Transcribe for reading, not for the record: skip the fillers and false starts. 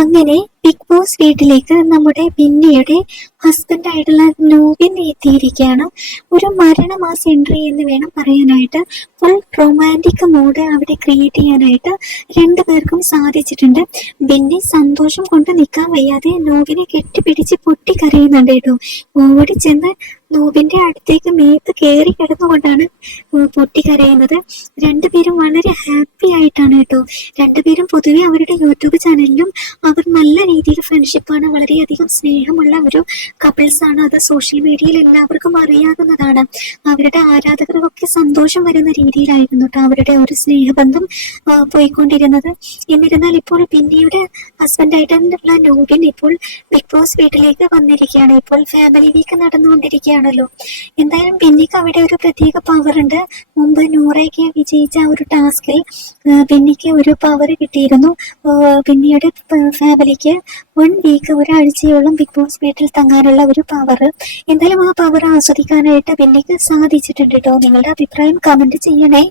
അങ്ങനെ big boss വീട്ടിലേക്ക് നമ്മുടെ ബിന്നിയുടെ ഹസ്ബൻഡ് ആയിട്ടുള്ള നോബിൻ എത്തിയിരിക്കുകയാണ്. ഒരു മരണമാസ് എൻട്രി എന്ന് വേണം പറയാനായിട്ട്. ഫുൾ റൊമാൻറ്റിക് മൂഡ് അവിടെ ക്രിയേറ്റ് ചെയ്യാനായിട്ട് രണ്ടുപേർക്കും സാധിച്ചിട്ടുണ്ട്. ബിന്നി സന്തോഷം കൊണ്ട് നിൽക്കാൻ വയ്യാതെ നോബിനെ കെട്ടിപ്പിടിച്ച് പൊട്ടിക്കരയുന്നുണ്ട് കേട്ടോ. ഓടിച്ചെന്ന് നോബിന്റെ അടുത്തേക്ക് മേത്ത് കയറി കിടന്നുകൊണ്ടാണ് പൊട്ടിക്കരയുന്നത്. രണ്ടുപേരും വളരെ ഹാപ്പി ആയിട്ടാണ് കേട്ടോ. രണ്ടുപേരും പൊതുവെ അവരുടെ യൂട്യൂബ് ചാനലിലും അവർ നല്ല രീതിയിൽ ഫ്രണ്ട്ഷിപ്പാണ്, വളരെയധികം സ്നേഹമുള്ള ഒരു കപ്പിൾസ് ആണ്. അത് സോഷ്യൽ മീഡിയയിൽ എല്ലാവർക്കും അറിയാവുന്നതാണ്. അവരുടെ ആരാധകർക്കൊക്കെ സന്തോഷം വരുന്ന രീതിയിലായിരുന്നു കേട്ടോ അവരുടെ ഒരു സ്നേഹബന്ധം പോയിക്കൊണ്ടിരുന്നത്. എന്നിരുന്നാൽ ഇപ്പോൾ ബിന്നിയുടെ ഹസ്ബൻഡായിട്ടുള്ള നോബിൻ ഇപ്പോൾ ബിഗ് ബോസ് വീട്ടിലേക്ക് വന്നിരിക്കുകയാണ്. ഇപ്പോൾ ഫാമിലി വീക്ക് നടന്നുകൊണ്ടിരിക്കുകയാണല്ലോ. എന്തായാലും ബിന്നിക്ക് അവിടെ ഒരു പ്രത്യേക പവർ ഉണ്ട്. മുമ്പ് നൂറയ്ക്ക് വിജയിച്ച ഒരു ടാസ്കിൽ ബിന്നിക്ക് ഒരു പവർ കിട്ടിയിരുന്നു. ബിന്നിയുടെ ഫാമിലിക്ക് 1 വീക്ക്, ഒരാഴ്ചയോളം ബിഗ് ബോസ് വീട്ടിൽ തങ്ങാനുള്ള ഒരു പവർ. എന്തായാലും ആ പവർ ആസ്വദിക്കാനായിട്ട് ബിന്നിക്ക് സാധിച്ചിട്ടുണ്ട് കേട്ടോ. നിങ്ങളുടെ അഭിപ്രായം കമന്റ് ചെയ്യണേ.